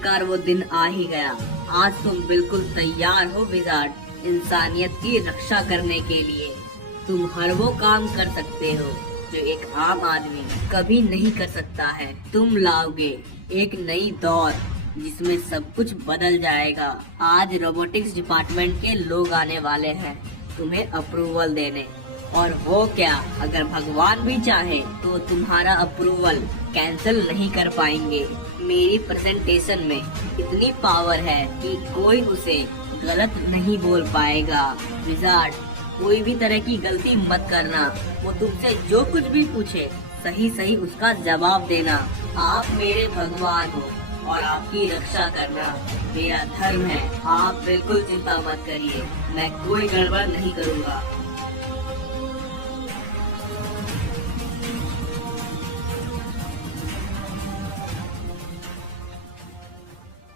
आखिरकार वो दिन आ ही गया। आज तुम बिल्कुल तैयार हो विजार्ड, इंसानियत की रक्षा करने के लिए। तुम हर वो काम कर सकते हो जो एक आम आदमी कभी नहीं कर सकता है। तुम लाओगे एक नई दौर जिसमें सब कुछ बदल जाएगा। आज रोबोटिक्स डिपार्टमेंट के लोग आने वाले हैं तुम्हें अप्रूवल देने, और वो क्या, अगर भगवान भी चाहे तो तुम्हारा अप्रूवल कैंसिल नहीं कर पाएंगे। मेरी प्रेजेंटेशन में इतनी पावर है कि कोई उसे गलत नहीं बोल पाएगा। विजार्ड, कोई भी तरह की गलती मत करना। वो तुमसे जो कुछ भी पूछे सही सही उसका जवाब देना। आप मेरे भगवान हो और आपकी रक्षा करना मेरा धर्म है। आप बिल्कुल चिंता मत करिए, मैं कोई गड़बड़ नहीं करूँगा।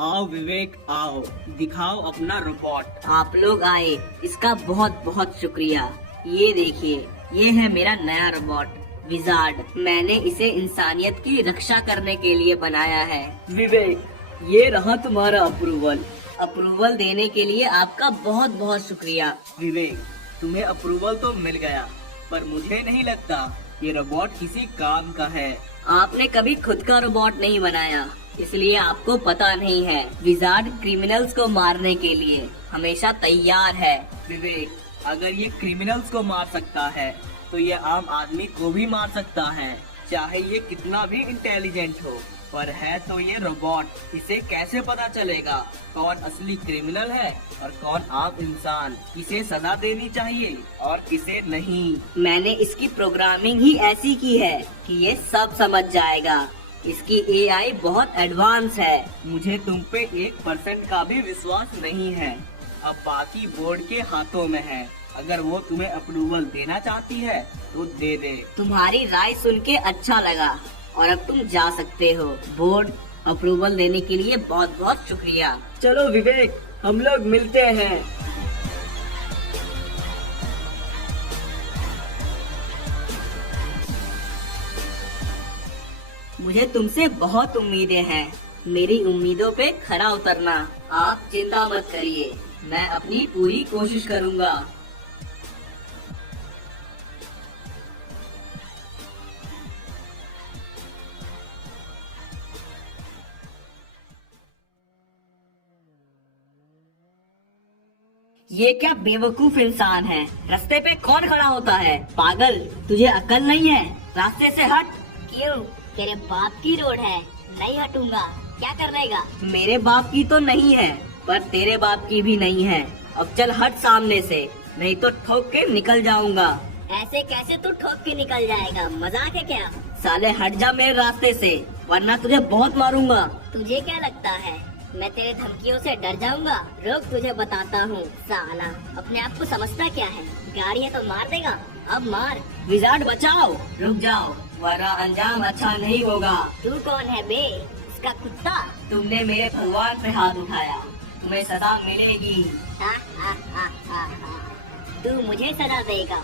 आओ विवेक, आओ दिखाओ अपना रोबोट। आप लोग आए, इसका बहुत बहुत शुक्रिया। ये देखिए, ये है मेरा नया रोबोट विजार्ड। मैंने इसे इंसानियत की रक्षा करने के लिए बनाया है। विवेक, ये रहा तुम्हारा अप्रूवल। अप्रूवल देने के लिए आपका बहुत बहुत शुक्रिया। विवेक, तुम्हें अप्रूवल तो मिल गया, पर मुझे नहीं लगता ये रोबोट किसी काम का है। आपने कभी खुद का रोबोट नहीं बनाया, इसलिए आपको पता नहीं है। विजार्ड क्रिमिनल्स को मारने के लिए हमेशा तैयार है। विवेक, अगर ये क्रिमिनल्स को मार सकता है तो ये आम आदमी को भी मार सकता है, चाहे ये कितना भी इंटेलिजेंट हो। पर है तो ये रोबोट। इसे कैसे पता चलेगा कौन असली क्रिमिनल है और कौन आम इंसान? किसे सजा देनी चाहिए और किसे नहीं। मैंने इसकी प्रोग्रामिंग ही ऐसी की है कि ये सब समझ जाएगा। इसकी एआई बहुत एडवांस है। मुझे तुम पे 1% का भी विश्वास नहीं है। अब बाकी बोर्ड के हाथों में है। अगर वो तुम्हें अप्रूवल देना चाहती है तो दे दे। तुम्हारी राय सुन के अच्छा लगा और अब तुम जा सकते हो। बोर्ड, अप्रूवल देने के लिए बहुत बहुत शुक्रिया। चलो विवेक, हम लोग मिलते हैं। मुझे तुमसे बहुत उम्मीदें हैं। मेरी उम्मीदों पे खरा उतरना। आप चिंता मत करिए, मैं अपनी पूरी कोशिश करूंगा। ये क्या बेवकूफ इंसान है? रास्ते पे कौन खड़ा होता है? पागल, तुझे अकल नहीं है? रास्ते से हट। क्यों? तेरे बाप की रोड है, नहीं हटूंगा। क्या कर लेगा? मेरे बाप की तो नहीं है, पर तेरे बाप की भी नहीं है। अब चल हट सामने से, नहीं तो ठोक के निकल जाऊंगा। ऐसे कैसे तू ठोक के निकल जाएगा? मजाक है क्या? साले हट जा मेरे रास्ते से, वरना तुझे बहुत मारूंगा। तुझे क्या लगता है मैं तेरे धमकियों से डर जाऊंगा? रुक, तुझे बताता हूँ। साला अपने आप को समझता क्या है? गाड़ी है तो मार देगा, अब मार। विजार्ड बचाओ, रुक जाओ, वरना अंजाम अच्छा नहीं होगा। तू कौन है बे? इसका कुत्ता? तुमने मेरे भगवान पे हाथ उठाया, तुम्हें सजा मिलेगी। हा, हा, हा, हा, हा। तू मुझे सजा देगा?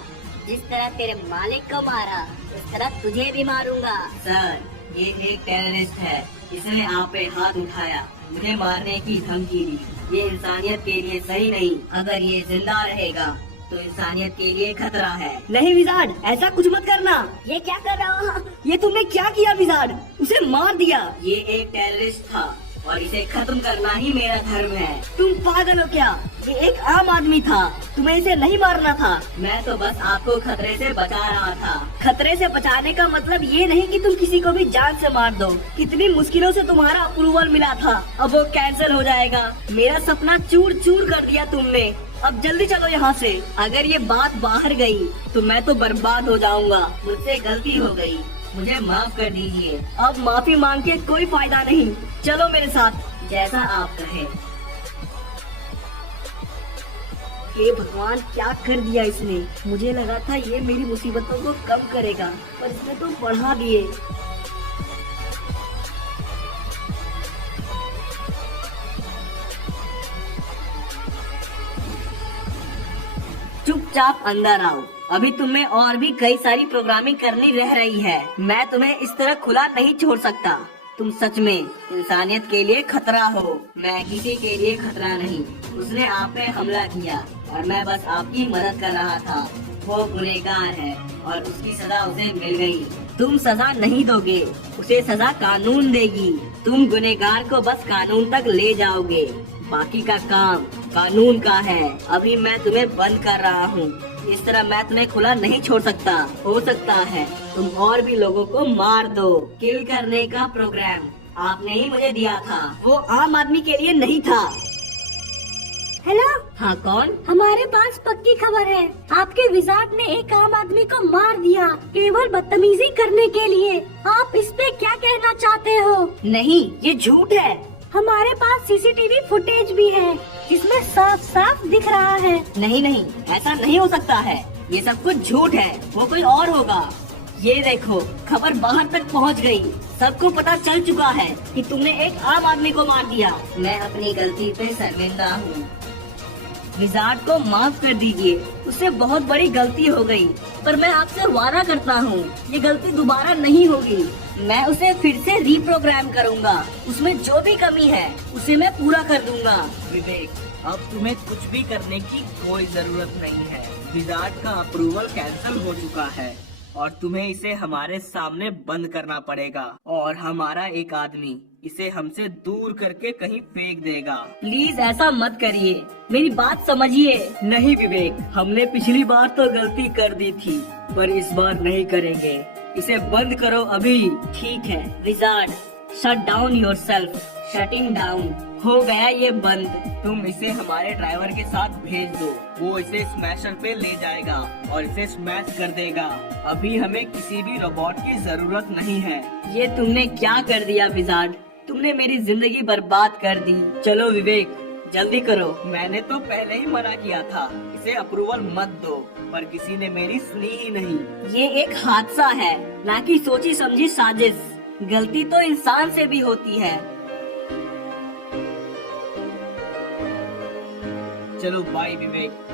जिस तरह तेरे मालिक को मारा उस तरह तुझे भी मारूंगा। सर, ये एक टेररिस्ट है, इसने आप पे हाथ उठाया, मुझे मारने की धमकी दी। ये इंसानियत के लिए सही नहीं। अगर ये जिंदा रहेगा तो इंसानियत के लिए खतरा है। नहीं विजार्ड, ऐसा कुछ मत करना। ये क्या कर रहा हो? ये तुमने क्या किया विजार्ड? उसे मार दिया। ये एक टेररिस्ट था और इसे खत्म करना ही मेरा धर्म है। तुम पागल हो क्या? ये एक आम आदमी था, तुम्हें इसे नहीं मारना था। मैं तो बस आपको खतरे से बचा रहा था। खतरे से बचाने का मतलब ये नहीं कि तुम किसी को भी जान से मार दो। कितनी मुश्किलों से तुम्हारा अप्रूवल मिला था, अब वो कैंसिल हो जाएगा। मेरा सपना चूर चूर कर दिया तुमने। अब जल्दी चलो यहाँ से। अगर ये बात बाहर गई तो मैं तो बर्बाद हो जाऊंगा। मुझसे गलती हो गई, मुझे माफ कर दीजिए। अब माफी मांग के कोई फायदा नहीं। चलो मेरे साथ, जैसा आप कहें। हे भगवान, क्या कर दिया इसने? मुझे लगा था ये मेरी मुसीबतों को कम करेगा, पर इसने तो बढ़ा दिए। चुपचाप अंदर आओ। अभी तुम्हें और भी कई सारी प्रोग्रामिंग करनी रह रही है। मैं तुम्हें इस तरह खुला नहीं छोड़ सकता। तुम सच में इंसानियत के लिए खतरा हो। मैं किसी के लिए खतरा नहीं। उसने आप पे हमला किया और मैं बस आपकी मदद कर रहा था। वो गुनहगार है और उसकी सजा उसे मिल गई। तुम सजा नहीं दोगे, उसे सजा कानून देगी। तुम गुनहगार को बस कानून तक ले जाओगे, बाकी का काम कानून का है। अभी मैं तुम्हें बंद कर रहा हूँ। इस तरह मैं तुम्हें खुला नहीं छोड़ सकता। हो सकता है तुम और भी लोगों को मार दो। किल करने का प्रोग्राम आपने ही मुझे दिया था, वो आम आदमी के लिए नहीं था। हेलो, हाँ कौन? हमारे पास पक्की खबर है। आपके विजार्ड ने एक आम आदमी को मार दिया केवल बदतमीजी करने के लिए। आप इस पे क्या कहना चाहते हो? नहीं, ये झूठ है। हमारे पास सीसीटीवी फुटेज भी है जिसमें साफ साफ दिख रहा है। नहीं नहीं, ऐसा नहीं हो सकता है। ये सब कुछ झूठ है। वो कोई और होगा। ये देखो, खबर बाहर तक पहुंच गई। सबको पता चल चुका है कि तुमने एक आम आदमी को मार दिया। मैं अपनी गलती पे शर्मिंदा हूँ। विजार्ड को माफ कर दीजिए, उससे बहुत बड़ी गलती हो गई। पर मैं आपसे वादा करता हूँ, ये गलती दोबारा नहीं होगी। मैं उसे फिर से रीप्रोग्राम करूँगा। उसमें जो भी कमी है उसे मैं पूरा कर दूंगा। विवेक, अब तुम्हें कुछ भी करने की कोई जरूरत नहीं है। विजार्ड का अप्रूवल कैंसिल हो चुका है और तुम्हें इसे हमारे सामने बंद करना पड़ेगा और हमारा एक आदमी इसे हमसे दूर करके कहीं फेंक देगा। प्लीज ऐसा मत करिए, मेरी बात समझिए। नहीं विवेक, हमने पिछली बार तो गलती कर दी थी, पर इस बार नहीं करेंगे। इसे बंद करो अभी। ठीक है wizard, shut down yourself. Shutting down हो गया ये बंद। तुम इसे हमारे ड्राइवर के साथ भेज दो। वो इसे स्मैशर पे ले जाएगा और इसे स्मैश कर देगा। अभी हमें किसी भी रोबोट की जरूरत नहीं है। ये तुमने क्या कर दिया विजार्ड? तुमने मेरी जिंदगी बर्बाद कर दी। चलो विवेक, जल्दी करो। मैंने तो पहले ही मना किया था, इसे अप्रूवल मत दो, पर किसी ने मेरी सुनी ही नहीं। ये एक हादसा है, ना कि सोची समझी साजिश। गलती तो इंसान से भी होती है। चलो बाय विवेक।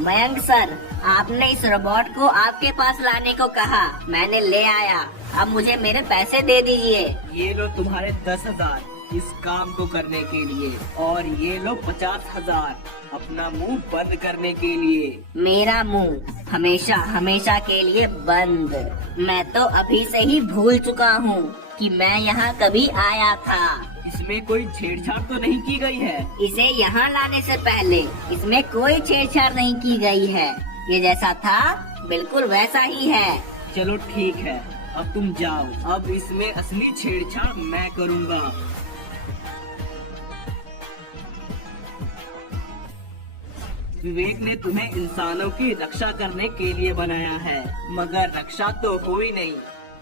मयंक सर, आपने इस रोबोट को आपके पास लाने को कहा, मैंने ले आया। अब मुझे मेरे पैसे दे दीजिए। ये लो तुम्हारे 10,000 इस काम को करने के लिए, और ये लो 50,000 अपना मुंह बंद करने के लिए। मेरा मुंह हमेशा हमेशा के लिए बंद। मैं तो अभी से ही भूल चुका हूँ कि मैं यहाँ कभी आया था। इसमें कोई छेड़छाड़ तो नहीं की गई है? इसे यहाँ लाने से पहले इसमें कोई छेड़छाड़ नहीं की गई है। ये जैसा था बिल्कुल वैसा ही है। चलो ठीक है, अब तुम जाओ। अब इसमें असली छेड़छाड़ मैं करूँगा। विवेक ने तुम्हें इंसानों की रक्षा करने के लिए बनाया है, मगर रक्षा तो हुई नहीं,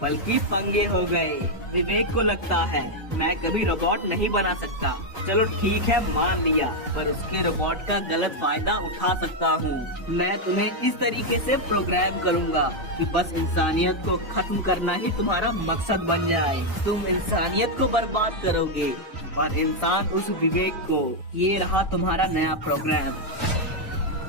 बल्कि पंगे हो गए। विवेक को लगता है मैं कभी रोबोट नहीं बना सकता। चलो ठीक है, मान लिया, पर उसके रोबोट का गलत फायदा उठा सकता हूँ। मैं तुम्हें इस तरीके से प्रोग्राम करूँगा कि बस इंसानियत को खत्म करना ही तुम्हारा मकसद बन जाए। तुम इंसानियत को बर्बाद करोगे, पर इंसान उस विवेक को। ये रहा तुम्हारा नया प्रोग्राम।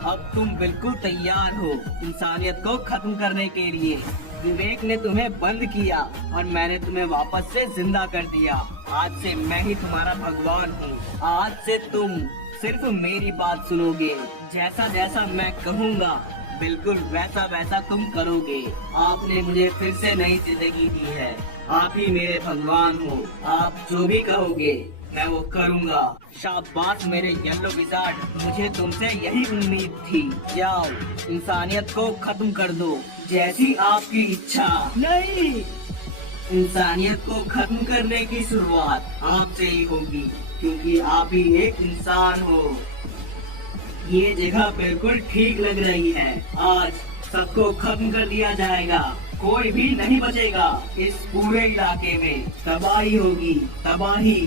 अब तुम बिल्कुल तैयार हो इंसानियत को खत्म करने के लिए। विवेक ने तुम्हें बंद किया और मैंने तुम्हें वापस से जिंदा कर दिया। आज से मैं ही तुम्हारा भगवान हूँ। आज से तुम सिर्फ मेरी बात सुनोगे। जैसा जैसा मैं कहूँगा बिल्कुल वैसा वैसा तुम करोगे। आपने मुझे फिर से नई जिंदगी दी है। आप ही मेरे भगवान हो। आप जो भी कहोगे मैं वो करूँगा। शाबाश मेरे येलो विजार्ड, मुझे तुमसे यही उम्मीद थी। जाओ इंसानियत को खत्म कर दो, जैसी आपकी इच्छा। नहीं, इंसानियत को खत्म करने की शुरुआत आपसे ही होगी, क्योंकि आप ही एक इंसान हो। ये जगह बिल्कुल ठीक लग रही है। आज सबको खत्म कर दिया जाएगा, कोई भी नहीं बचेगा। इस पूरे इलाके में तबाही होगी, तबाही।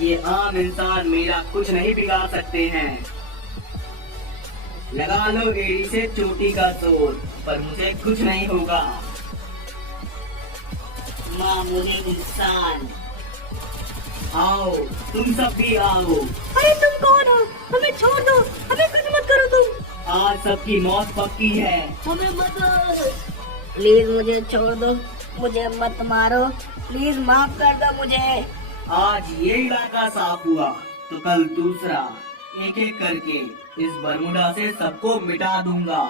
ये आम इंसान मेरा कुछ नहीं बिगाड़ सकते हैं। लगा लो एड़ी से चोटी का जोर, पर मुझे कुछ नहीं होगा। मामूली इंसान, आओ तुम सब भी आओ। अरे तुम कौन हो? सबकी मौत पक्की है। हमें मत, प्लीज मुझे छोड़ दो, मुझे मत मारो, प्लीज माफ कर दो मुझे। आज ये इलाका साफ हुआ तो कल दूसरा, एक एक करके इस बरमुडा से सबको मिटा दूंगा।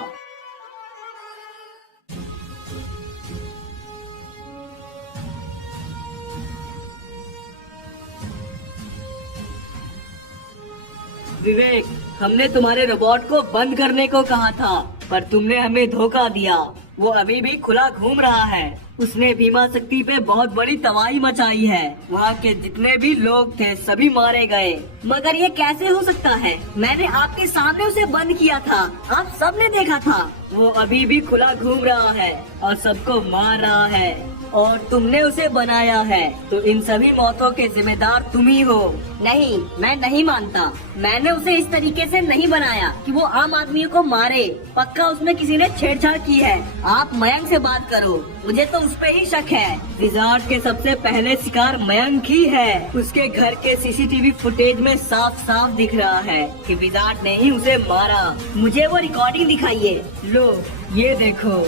विवेक, हमने तुम्हारे रोबोट को बंद करने को कहा था, पर तुमने हमें धोखा दिया। वो अभी भी खुला घूम रहा है। उसने भीमा शक्ति पे बहुत बड़ी तबाही मचाई है। वहाँ के जितने भी लोग थे सभी मारे गए। मगर ये कैसे हो सकता है? मैंने आपके सामने उसे बंद किया था, आप सबने देखा था। वो अभी भी खुला घूम रहा है और सबको मार रहा है, और तुमने उसे बनाया है, तो इन सभी मौतों के जिम्मेदार तुम ही हो। नहीं, मैं नहीं मानता। मैंने उसे इस तरीके से नहीं बनाया कि वो आम आदमियों को मारे। पक्का उसमें किसी ने छेड़छाड़ की है। आप मयंक से बात करो, मुझे तो उस पे ही शक है। विजार्ड के सबसे पहले शिकार मयंक ही है। उसके घर के सीसीटीवी फुटेज में साफ साफ दिख रहा है कि विजार्ड ने ही उसे मारा। मुझे वो रिकॉर्डिंग दिखाइए। लो, ये देखो।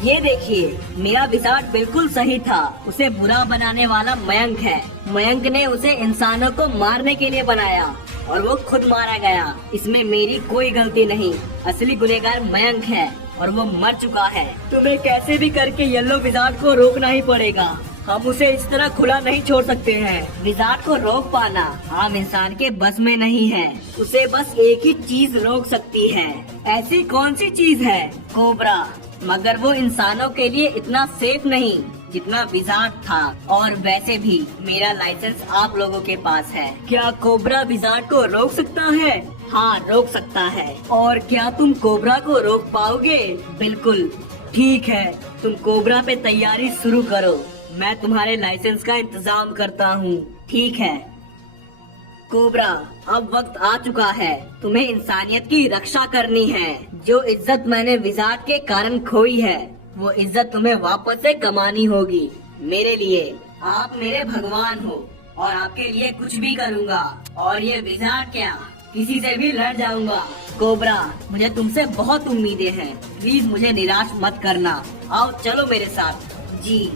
ये देखिए, मेरा विजार्ड बिल्कुल सही था। उसे बुरा बनाने वाला मयंक है। मयंक ने उसे इंसानों को मारने के लिए बनाया और वो खुद मारा गया। इसमें मेरी कोई गलती नहीं। असली गुनहगार मयंक है और वो मर चुका है। तुम्हें कैसे भी करके येलो विजार्ड को रोकना ही पड़ेगा। हम उसे इस तरह खुला नहीं छोड़ सकते हैं। विजार्ड को रोक पाना आम इंसान के बस में नहीं है। उसे बस एक ही चीज रोक सकती है। ऐसी कौन सी चीज है? कोबरा। मगर वो इंसानों के लिए इतना सेफ नहीं जितना विजार्ड था। और वैसे भी मेरा लाइसेंस आप लोगों के पास है। क्या कोबरा विजार्ड को रोक सकता है? हाँ, रोक सकता है। और क्या तुम कोबरा को रोक पाओगे? बिल्कुल। ठीक है, तुम कोबरा पे तैयारी शुरू करो। मैं तुम्हारे लाइसेंस का इंतजाम करता हूँ। ठीक है कोबरा, अब वक्त आ चुका है। तुम्हें इंसानियत की रक्षा करनी है। जो इज्जत मैंने विजार्ड के कारण खोई है, वो इज्जत तुम्हें वापस से कमानी होगी। मेरे लिए आप मेरे भगवान हो और आपके लिए कुछ भी करूँगा। और ये विजार्ड क्या, किसी से भी लड़ जाऊंगा। कोबरा, मुझे तुमसे बहुत उम्मीदें हैं। प्लीज मुझे निराश मत करना। आओ चलो मेरे साथ। जी।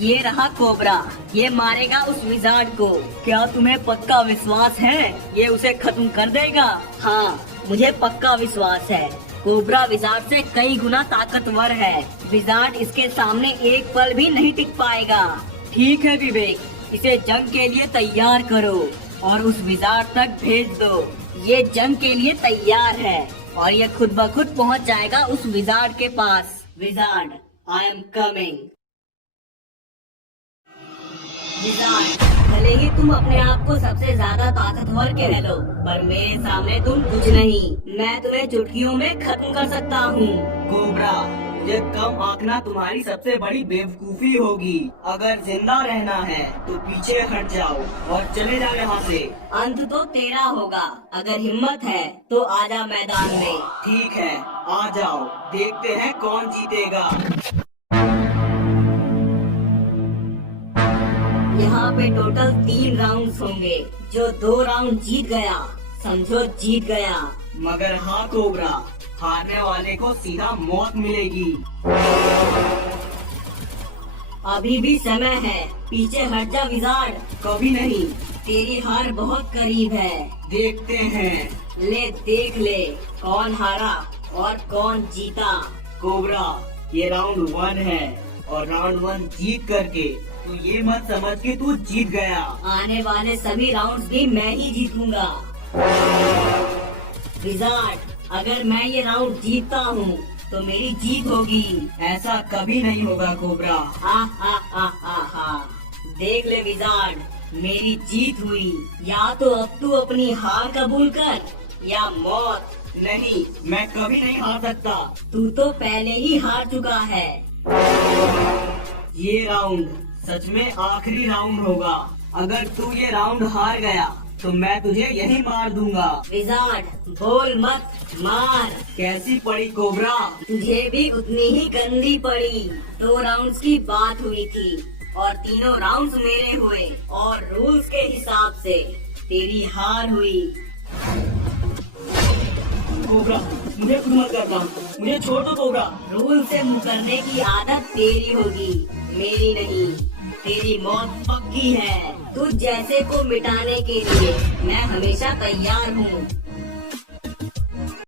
ये रहा कोबरा, ये मारेगा उस विजार्ड को। क्या तुम्हें पक्का विश्वास है ये उसे खत्म कर देगा? हाँ, मुझे पक्का विश्वास है। कोबरा विजार्ड से कई गुना ताकतवर है। विजार्ड इसके सामने एक पल भी नहीं टिक पाएगा। ठीक है विवेक, इसे जंग के लिए तैयार करो और उस विजार्ड तक भेज दो। ये जंग के लिए तैयार है और ये खुद ब खुद पहुंच जाएगा उस विजार्ड के पास। Wizard, I am coming. Wizard, भले ही तुम अपने आप को सबसे ज्यादा ताकतवर कह लो, पर मेरे सामने तुम कुछ नहीं। मैं तुम्हें चुटकियों में खत्म कर सकता हूँ। कोबरा, ये कम आंकना तुम्हारी सबसे बड़ी बेवकूफी होगी। अगर जिंदा रहना है तो पीछे हट जाओ और चले जाओ यहाँ से। अंत तो तेरा होगा। अगर हिम्मत है तो आजा मैदान में। ठीक है, आ जाओ, देखते हैं कौन जीतेगा। यहाँ पे टोटल 3 राउंड्स होंगे। जो 2 राउंड जीत गया समझो जीत गया। मगर हाँ कोबरा, हारने वाले को सीधा मौत मिलेगी। अभी भी समय है, पीछे हट जा विजार्ड। कभी नहीं। तेरी हार बहुत करीब है। देखते हैं। ले देख ले, कौन हारा और कौन जीता। कोबरा, ये राउंड 1 है और राउंड 1 जीत करके तू ये मत समझ के तू जीत गया। आने वाले सभी राउंड्स भी मैं ही जीतूंगा। विजार्ड, अगर मैं ये राउंड जीतता हूँ तो मेरी जीत होगी। ऐसा कभी नहीं होगा कोबरा। हा हा हा हा हा। देख ले विजार्ड, मेरी जीत हुई। या तो अब तू अपनी हार कबूल कर या मौत। नहीं, मैं कभी नहीं हार सकता। तू तो पहले ही हार चुका है। ये राउंड सच में आखिरी राउंड होगा। अगर तू ये राउंड हार गया तो मैं तुझे यही मार दूंगा। विजार्ड, बोल मत, मार। कैसी पड़ी कोबरा? तुझे भी उतनी ही गंदी पड़ी। 2 राउंड्स की बात हुई थी और तीनों राउंड्स मेरे हुए और रूल्स के हिसाब से तेरी हार हुई। कोबरा, मुझे कुछ मत करना, मुझे छोड़ दो कोबरा। रूल से मुकरने की आदत तेरी होगी, मेरी नहीं। तेरी मौत पक्की है। तुझ जैसे को मिटाने के लिए मैं हमेशा तैयार हूँ।